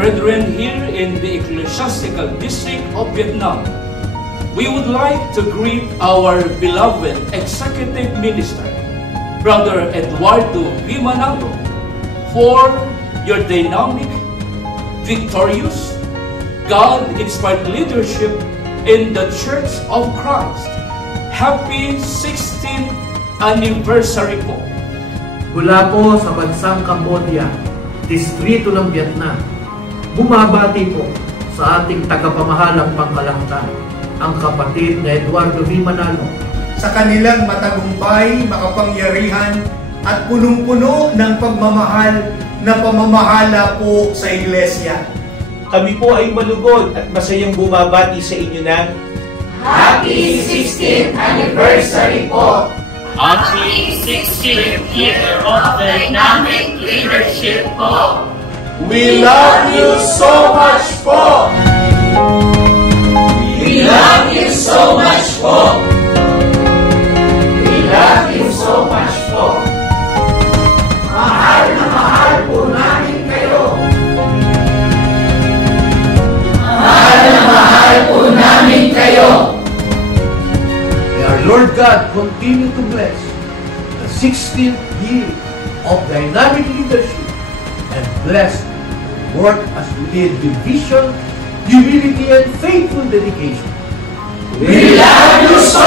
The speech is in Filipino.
brethren here in the Ecclesiastical District of Vietnam, we would like to greet our beloved Executive Minister, Brother Eduardo V. Manalo, for your dynamic, victorious, God-inspired leadership in the Church of Christ. Happy 16th anniversary po. Mula po sa bansang Cambodia, distrito ng Vietnam, bumabati po sa ating tagapamahalang pangkalangkan, ang kapatid na Eduardo V. Manalo. Sa kanilang matagumpay, makapangyarihan at punong-puno ng pagmamahal na pamamahala po sa Iglesia. Kami po ay malugod at masayang bumabati sa inyo ng Happy 16th anniversary po! Happy 16th year of dynamic leadership po! We love you so much po! We love you so much po! We love you so much po! Mahal na mahal po namin kayo! Mahal na mahal po namin kayo! May our Lord God continue to bless the 16th year of dynamic leadership and bless the work as we lead with vision, humility, and faithful dedication. We love you so